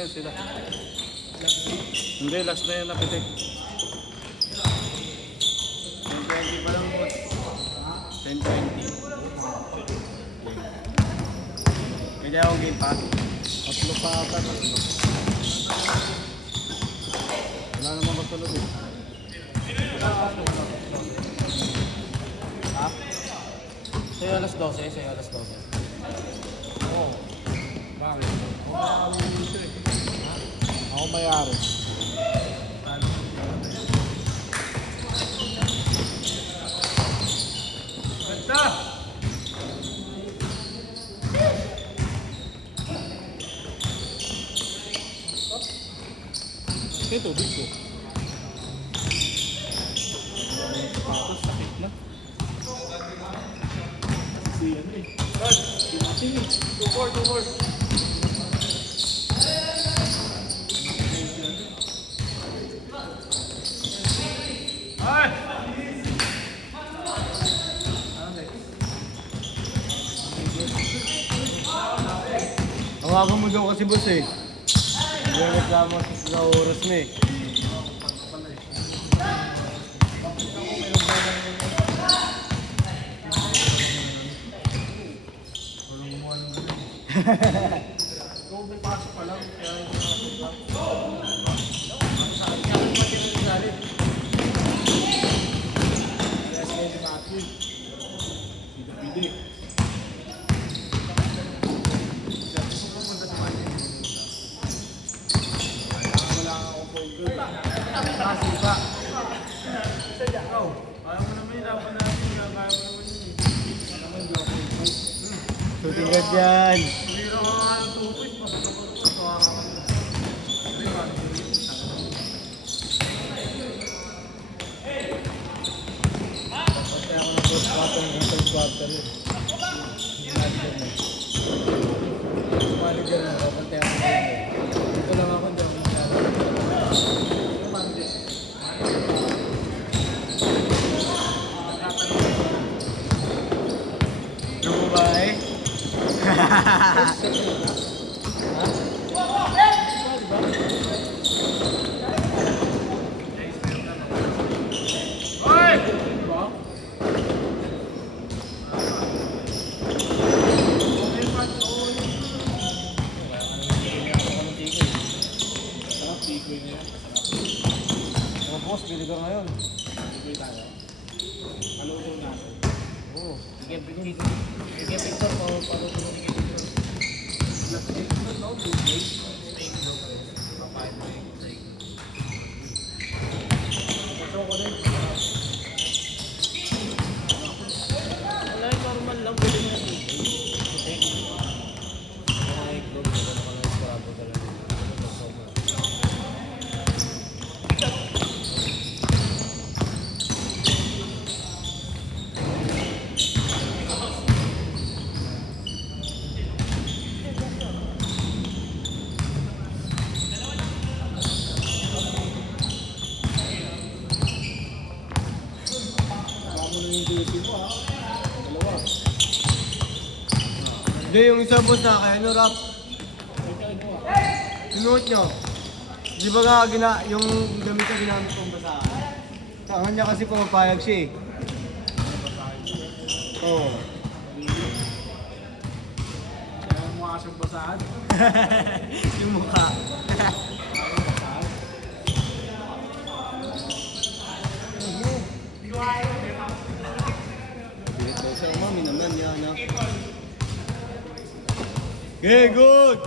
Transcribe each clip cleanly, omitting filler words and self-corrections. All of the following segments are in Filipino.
yun sila. Hindi, last na yun napitik. 10-20 pa lang po. 10-20. Kaya akong game pa. Tatlo pa ata. Wala namang kasunod eh. Ha? Sa'yo alas 12, sa'yo alas 12. Oo. Bakit? Ako mayari. Ganda! Ito, dito. Ito, sakit na. Si ano eh. Si Martin eh. 2-4. Ay! Tawagan mo daw kasi boss eh. Hindi na reklamo sa oras mo eh. Kung may pasok pa lang, kaya yung Shooting guard yan. Pati ako ng first quarter ng third quarter eh. Manager na ako, pati ako ng ito lang ako, hindi ako masyado. Yung manager. Yung babae? Boss, bili ka ngayon. Bili tayo. Paluto natin. Oo. Sige, Victor, paluto mo ni Victor. Wala, normal lang. Pwede mo na Hindi, yung isa boss na kaya ano rap? Sinuot nyo. Di ba nga yung gamit na ginamit kong basahan? Tangan niya kasi pumapayag siya eh. Oo. Kaya mukha siyang basahan. Yung mukha. Mami naman yan ha. Okay, good!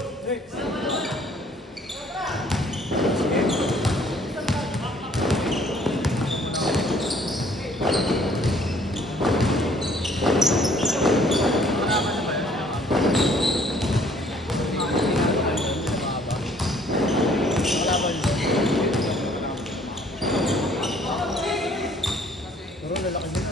Pero lalaki din.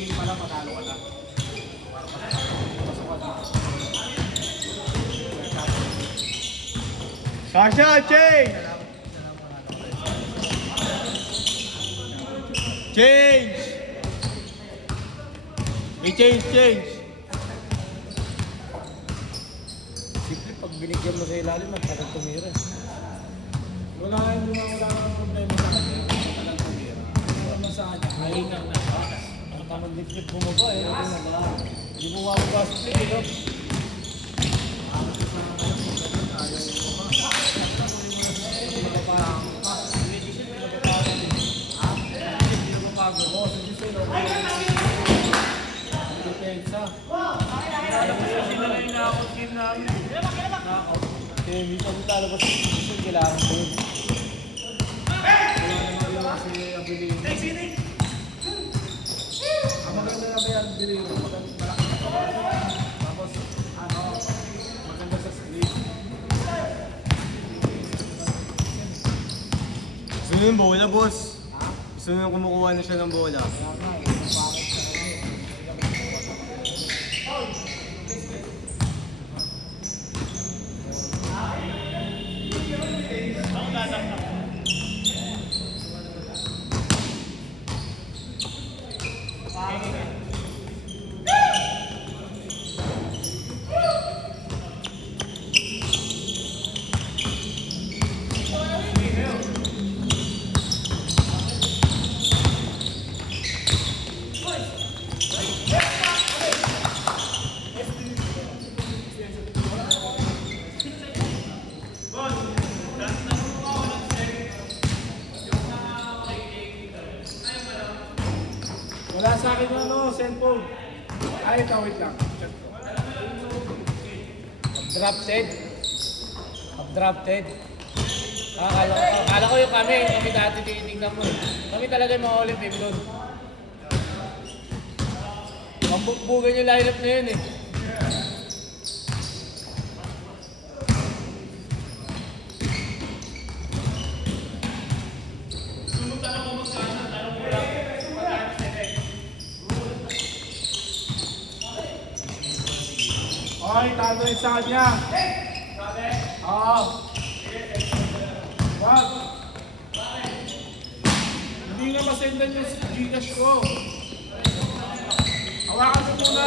game pa lang, patalo ka na. Sasha, change! Change! I-change! Simple, pag binigyan mo sa ilalim, magtagal tumira. Wala kang problema sa akin. Matagal tumira. Wala naman sa akin. Mahinga na. Ang tamang dip-dip bumaba eh. Hindi mo makakuha sa sige, no? Kaya hindi pa lalabas sa position, kailangan ko yun. Ang maganda na ba yan, Biliro? Tapos, maganda sa split. Gusto nyo yung bola, boss? Gusto nyo kumukuha na siya ng bola? Wala sa akin yung cellphone. Ay, ito, wait lang. Drafted. Drafted. Akala ko yung kami dati tinitingnan mo eh. Kami talaga yung mga Olympic doon. Mambukbugan yung lineup na yun eh. Okay, tato rin sa kanya. Oo. Wag. Hindi nga masendan yung Gcash ko. Hawakan mo muna.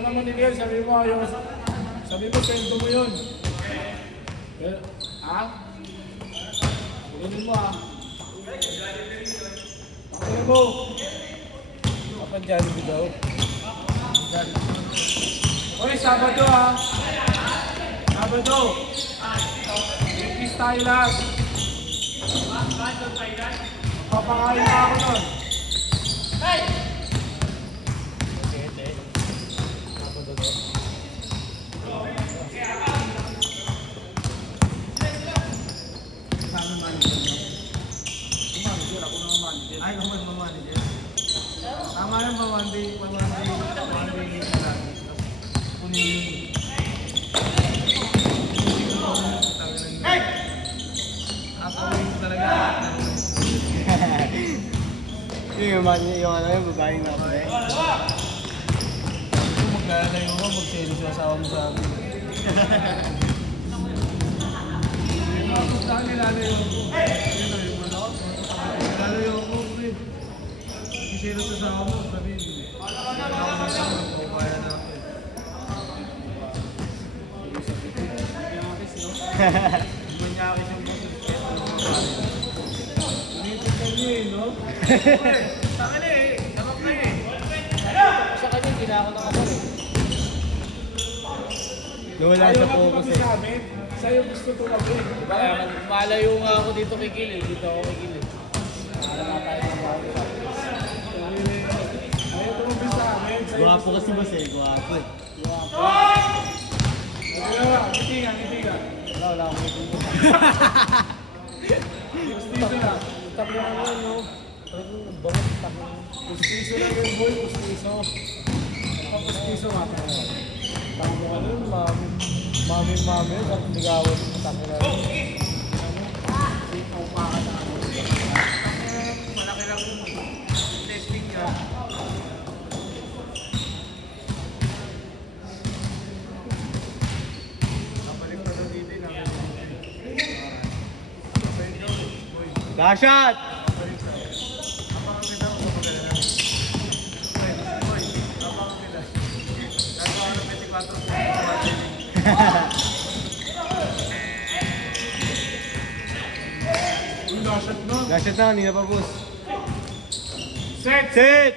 Naman ni Gel, sabi mo ayaw. Sabi mo, sendo mo yun. Pero, ha? Ganun mo ha. Pakinggan mo. Kapan Jollibee daw? Oy, Sabado ha. Sabado. Kiss tayo lahat. Papakain na ako nun. Ay, kung mag-manager. Tama lang ba, one day na lang. Kunin. Kakawin talaga. Yung babaeng na ako eh. Kung maglalalayo ka, magselos yung asawa mo sa akin. nilalayo ko. Yun o, yung ano. Nilalayo ko, pre. Isira sa sama mo, sabihin. Kaya na ako. Manyakis yung boses. Tinitignan niyo eh, no? Sa akin eh, sabak na eh. Sa kanya, hindi na ako nakasal eh. Wala Ayaw sa ka focus tumabi eh. sa amin. Sa'yo gusto tumabi. Diba? Kaya malayo nga ako dito kay Gil eh. Dito ako kay Gil eh. Ayaw tumabi sa amin. Sa'yo Gwapo kasi boss eh, gwapo eh. Ngiti ka. Wala akong ito. Gusto na. Tabi ako ngayon, no? Bangot, tabi. Pustiso lang yung boy, pustiso. Pustiso nga. Tabi ka nun, mami. Ba't ligawan mo? Tabi na rin. Malaki lang testing niya. Kapalik pa sa dito namin. Dashat! Abangan kita kung magaling na. Boy, abangan kita. Gagawa ng 24 po. Yung dashat no? Dashat na, kanina pa boss. Set! Set!